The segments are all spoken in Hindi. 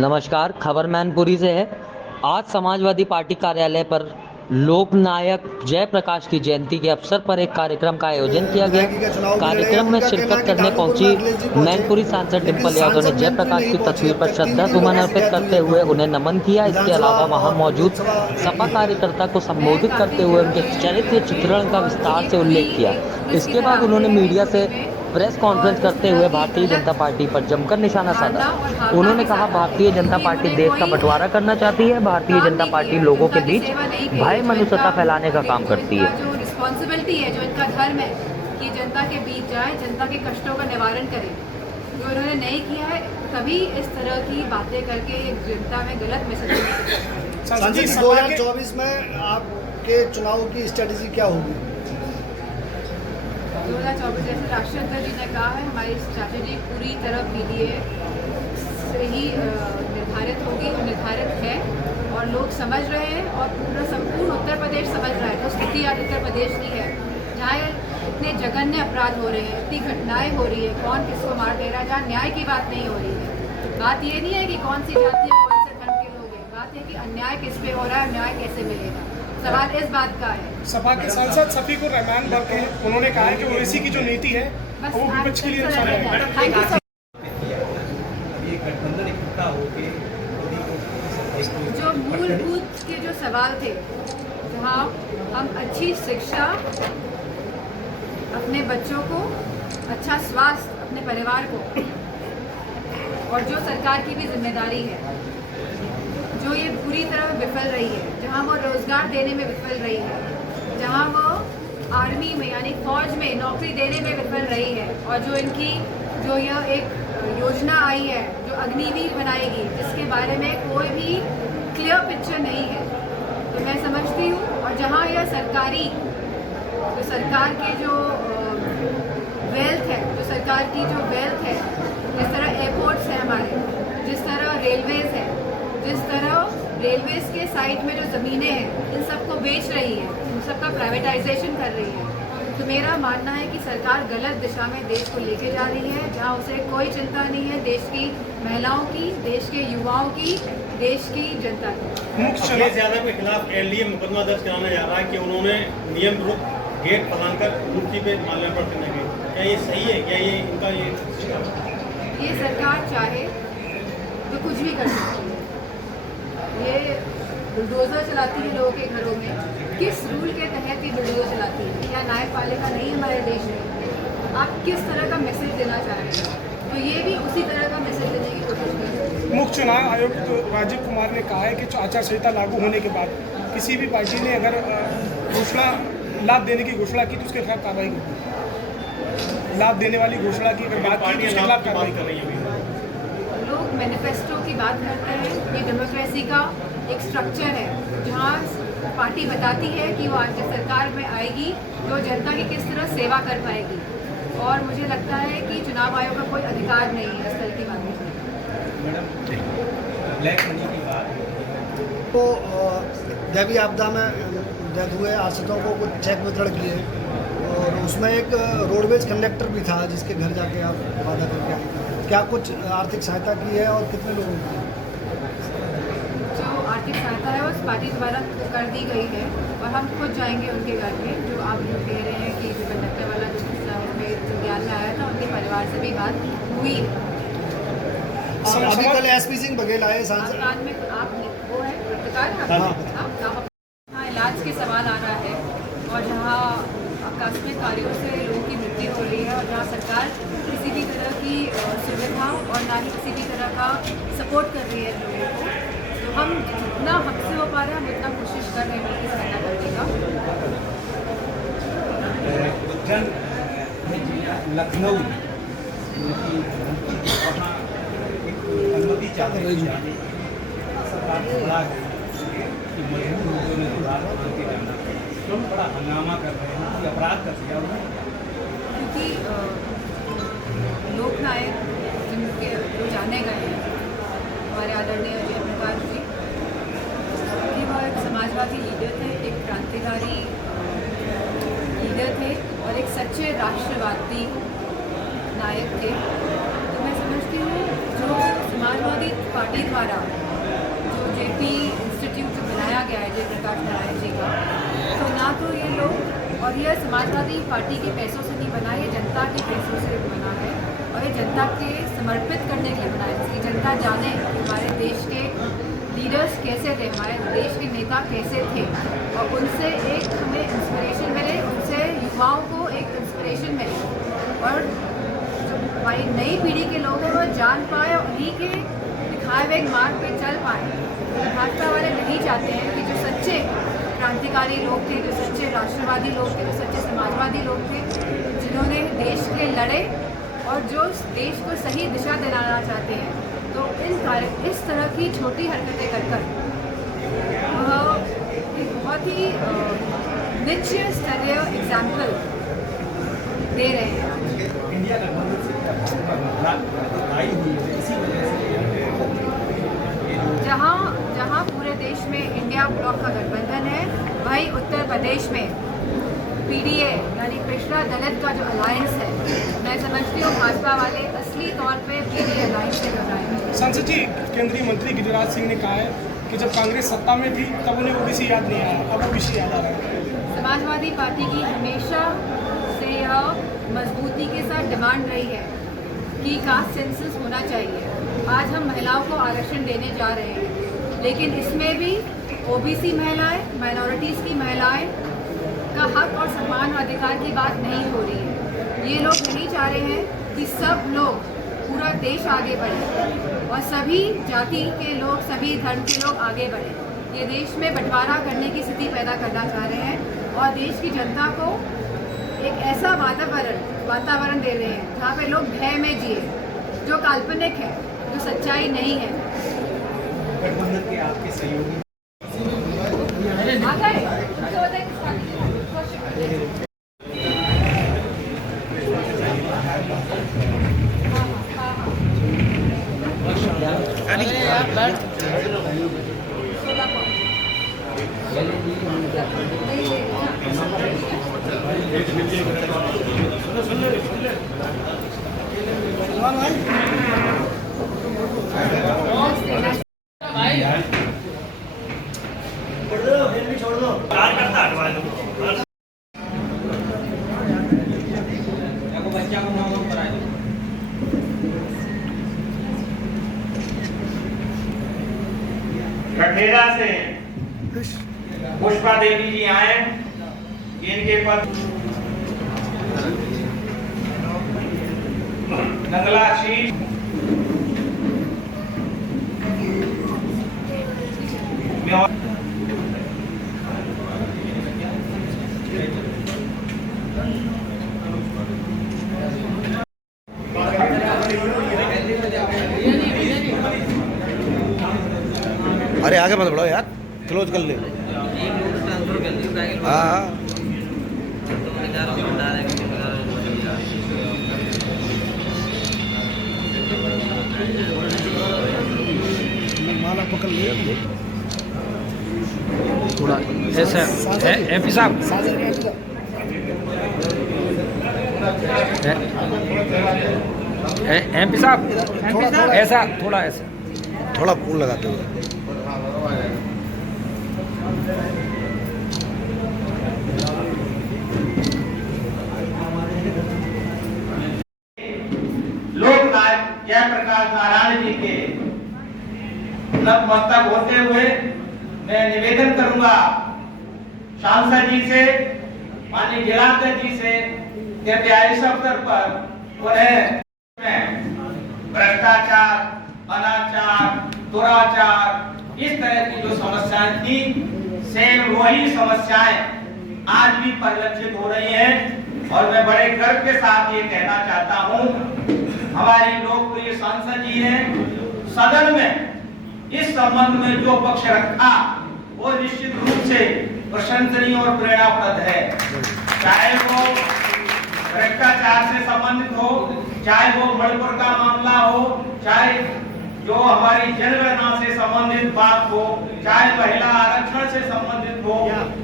नमस्कार, खबर मैनपुरी से है। आज समाजवादी पार्टी कार्यालय पर लोकनायक जयप्रकाश की जयंती के अवसर पर एक कार्यक्रम का आयोजन किया गया। विधायकी का चुनाव भी लड़े। कार्यक्रम में उनका कहना शिरकत है कि करने ठाकुर कुर्मा पहुंची अखिलेश जी पहुंचे, मैनपुरी सांसद लेकिन डिंपल यादव ने सांसद मैनपुरी जयप्रकाश नहीं की पहुंचे तस्वीर अब पर तक। 3 श्रद्धा दिन हो सुमन गए अर्पित शिकायत हुए करते हुए उनको उन्हें नमन किया। इसके विधानसभा अलावा वहां और मौजूद लोकसभा सपा कार्यकर्ता को संबोधित करते हुए उनके चरित्र चित्रण का विस्तार से उल्लेख किया। इसके बाद उन्होंने मीडिया से प्रेस कॉन्फ्रेंस करते हुए भारतीय जनता पार्टी पर जमकर निशाना साधा। उन्होंने कहा, भारतीय जनता पार्टी देश का बंटवारा करना चाहती है। भारतीय जनता पार्टी लोगों के बीच भय मनुष्यता फैलाने का काम करती है। जो रिस्पॉन्सिबिलिटी है, जो इनका धर्म है कि जनता के बीच जाए, जनता के कष्टों का निवारण करे, जो उन्होंने नहीं किया है, तभी इस तरह की बातें करके जनता में गलत मैसेज। सांसद जी 2024 में आपके चुनाव की स्ट्रेटेजी क्या होगी? 2024 जैसे राष्ट्रपति जी ने कहा है, हमारी स्ट्रैटेजी पूरी तरह पीडीए से ही निर्धारित होगी, निर्धारित है और लोग समझ रहे हैं और पूरा संपूर्ण उत्तर प्रदेश समझ रहा है। तो स्थिति आज उत्तर प्रदेश की है जहाँ इतने जघन्य अपराध हो रहे हैं, इतनी घटनाएं हो रही है, कौन किसको मार दे रहा है, जहाँ न्याय की बात नहीं हो रही है। बात ये नहीं है कि कौन सी जाति है, कौन से धर्म के लोग हैं, बात है कि अन्याय किस पे हो रहा है, न्याय कैसे मिलेगा। सवाल इस बात का है। सपा के सांसद शफीकुर रहमान बल्कि उन्होंने कहा है कि ओवैसी की जो नीति है वो विपक्ष के लिए नुकसान है। Thank you. जो मूलभूत के जो सवाल थे, जहाँ हम अच्छी शिक्षा अपने बच्चों को, अच्छा स्वास्थ्य अपने परिवार को, और जो सरकार की भी जिम्मेदारी है, जो ये पूरी तरह विफल रही है, जहाँ वो रोजगार देने में विफल रही है, जहाँ वो आर्मी में यानी फौज में नौकरी देने में विफल रही है, और जो इनकी जो यह एक योजना आई है जो अग्निवीर बनाएगी, जिसके बारे में कोई भी क्लियर पिक्चर नहीं है, तो मैं समझती हूँ। और जहाँ यह सरकारी जो सरकार के जो वेल्थ है, जो सरकार की जो वेल्थ है, जिस तरह एयरपोर्ट्स हैं हमारे, जिस तरह रेलवेज है, जिस तरह रेलवेज के साइड में जो ज़मीनें हैं, इन सबको बेच रही है, उन सबका प्राइवेटाइजेशन कर रही है। तो मेरा मानना है कि सरकार गलत दिशा में देश को लेके जा रही है, जहां उसे कोई चिंता नहीं है देश की महिलाओं की, देश के युवाओं की, देश की जनता की। अखिलेश यादव के खिलाफ एनडीए मुकदमा दर्ज कराना जा रहा है कि उन्होंने नियम विरुद्ध गेट फैलाकर मूर्ति पे माल्यार्पण करने के, क्या ये सही है? क्या ये इनका ये सरकार चाहे तो कुछ भी कर सकती है। ये बुलडोजर चलाती है लोगों के घरों में, किस रूल के तहत ये बुलडोजर चलाती है? क्या न्यायपालिका नहीं हमारे देश में? आप किस तरह का मैसेज देना चाह रहे हैं? तो ये भी उसी तरह का मैसेज देने की कोशिश कर रहे हैं। मुख्य चुनाव आयुक्त राजीव कुमार ने कहा है कि आचार संहिता लागू होने के बाद किसी भी पार्टी ने अगर घोषणा लाभ देने की घोषणा की तो उसके खिलाफ कार्रवाई होगी। लाभ देने वाली घोषणा की अगर बात की तो उसके खिलाफ कार्रवाई कर रही है। लोग मैनिफेस्टो की बात करते हैं, ये डेमोक्रेसी का एक स्ट्रक्चर है, जहाँ पार्टी बताती है कि वो आज सरकार में आएगी तो जनता की किस तरह सेवा कर पाएगी। और मुझे लगता है कि चुनाव आयोग का कोई अधिकार नहीं है इस तरह की बातें। ब्लैक मनी की बात तो दैवीय आपदा में डेथ हुए आश्रितों को कुछ चेक वितरण किए, और उसमें एक रोडवेज कंडक्टर भी था जिसके घर जाके आप वादा करके आए। क्या कुछ आर्थिक सहायता की है और कितने लोगों की? जो आर्थिक सहायता है वो पार्टी द्वारा कर दी गई है, और हम खुद जाएंगे उनके घर में। जो आप लोग कह रहे हैं कि जो कंडक्टर वाला जो ज्ञान में आया था, उनके परिवार से भी बात हुई। अभी कल एसपी सिंह बघेल आए सांसद। आप वो है पत्रकार, हाँ, इलाज के सवाल आ रहा है, और जहाँ आकस्मिक कार्यों से लोगों की मृत्यु हो रही है, और जहाँ सरकार किसी भी तरह की सुविधा और ना ही किसी भी तरह का सपोर्ट कर रही है लोगों को, तो हम जितना हमसे हो पा रहे हैं हम उतना कोशिश कर रहे हैं उनकी सहायता करने का। लखनऊ अनुमति चाहते हैं कि मजबूर लोगों ने बड़ा हंगामा कर रहे हैं कि अपराध कर दिया उन्होंने, क्योंकि लोकनायक जिनके जो जाने गए हैं हमारे आदरणीय जयप्रकाश जी, कि वह एक समाजवादी लीडर थे, एक क्रांतिकारी लीडर थे और एक सच्चे राष्ट्रवादी नायक थे। तो मैं समझती हूँ जो समाजवादी पार्टी द्वारा जो जेपी इंस्टीट्यूट बनाया गया है जयप्रकाश नारायण जी का, तो ना तो ये लोग, और यह समाजवादी पार्टी के पैसों से नहीं बना, ये जनता के पैसों से बना है और ये जनता के समर्पित करने के लिए बना है, जिसकी जनता जाने कि हमारे देश के लीडर्स कैसे थे, हमारे देश के नेता कैसे थे, और उनसे एक हमें इंस्पिरेशन मिले, उनसे युवाओं को एक इंस्पिरेशन मिले, और जो हमारी नई पीढ़ी के लोग हैं वो जान पाए और उन्हीं के दिखाए हुए मार्ग पे चल पाए। भाजपा वाले नहीं चाहते हैं कि जो सच्चे क्रांतिकारी लोग थे, जो सच्चे राष्ट्रवादी लोग थे, जो सच्चे समाजवादी लोग थे, जिन्होंने देश के लड़े और जो देश को सही दिशा दिलाना चाहते हैं, तो इस तरह की छोटी हरकतें कर वह एक बहुत ही निश्चय स्तरीय एग्जाम्पल दे रहे हैं। जहाँ पूरे देश में इंडिया ब्लॉक का गठबंधन है, वहीं उत्तर प्रदेश में पीडीए यानी पिछड़ा दलित का जो अलायंस है, मैं समझती हूँ भाजपा वाले असली तौर पे पीडीए अलायंस से लगाए। सांसद जी, केंद्रीय मंत्री गिरिराज सिंह ने कहा है कि जब कांग्रेस सत्ता में थी तब उन्हें ओबीसी याद नहीं आया, अब ओबीसी याद आ रहा है। समाजवादी पार्टी की हमेशा से यह मजबूती के साथ डिमांड रही है कि कास्ट सेंसस होना चाहिए। आज हम महिलाओं को आरक्षण देने जा रहे हैं, लेकिन इसमें भी ओबीसी महिलाएं, माइनॉरिटीज़ की महिलाएं का हक और सम्मान और अधिकार की बात नहीं हो रही है। ये लोग नहीं चाह रहे हैं कि सब लोग, पूरा देश आगे बढ़े और सभी जाति के लोग, सभी धर्म के लोग आगे बढ़े। ये देश में बंटवारा करने की स्थिति पैदा करना चाह रहे हैं और देश की जनता को एक ऐसा वातावरण दे रहे हैं जहाँ पे लोग भय में जिए, जो काल्पनिक है, जो सच्चाई नहीं है। गठबंधन के आपके सहयोगी गठेरा से पुष्पा देवी जी आए, इनके पद नंगला शीश अरे आगे मत बढ़ो यार, क्लोज कर ले। हाँ माला पकड़ ले थोड़ा ऐसा एमपी साहब, एमपी साहब ऐसा थोड़ा ऐसा थोड़ा फूल लगाते हुए। लोकनायक जयप्रकाश नारायण जी के नतमस्तक होते हुए मैं निवेदन करूंगा सांसद जी से, माननीय जिलाध्यक्ष जी से, कृपया इस अवसर पर उन्हें भ्रष्टाचार, अनाचार, दुराचार, इस तरह की जो समस्याएं थी, सेम वही समस्याएं आज भी परिलक्षित हो रही हैं। और मैं बड़े गर्व के साथ ये कहना चाहता हूं, हमारी लोकप्रिय सांसद जी ने सदन में इस संबंध में जो पक्ष रखा वो निश्चित रूप से प्रशंसनीय और प्रेरणाप्रद है। चाहे वो भ्रष्टाचार से संबंधित हो, चाहे वो मणिपुर का मामला हो, चाहे जो हमारी जनगणना से संबंधित बात हो, चाहे महिला आरक्षण से संबंधित हो,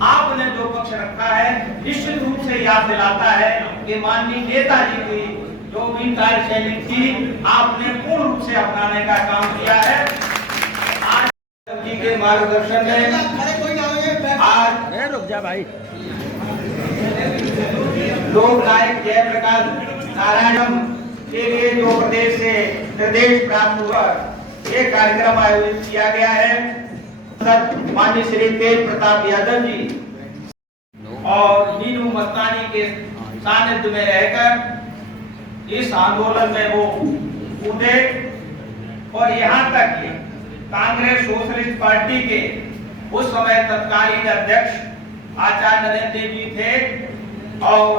आपने जो पक्ष रखा है निश्चित रूप से याद दिलाता है कि माननीय नेताजी की जो भी कार्यशैली थी आपने पूर्ण रूप से अपनाने का काम किया है। आज जी के मार्गदर्शन में आज रुक जा भाई। लोक नायक जयप्रकाश नारायण के लिए जो प्रदेश से निर्देश प्राप्त हुआ ये कार्यक्रम आयोजित किया गया है। माननीय श्री तेज प्रताप यादव जी और मीनू मस्तानी के सानिध्य में रहकर इस आंदोलन में वो कूदे और यहाँ तक कि कांग्रेस सोशलिस्ट पार्टी के उस समय तत्कालीन अध्यक्ष आचार्य नरेंद्र जी थे और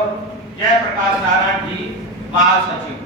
जयप्रकाश नारायण जी महासचिव।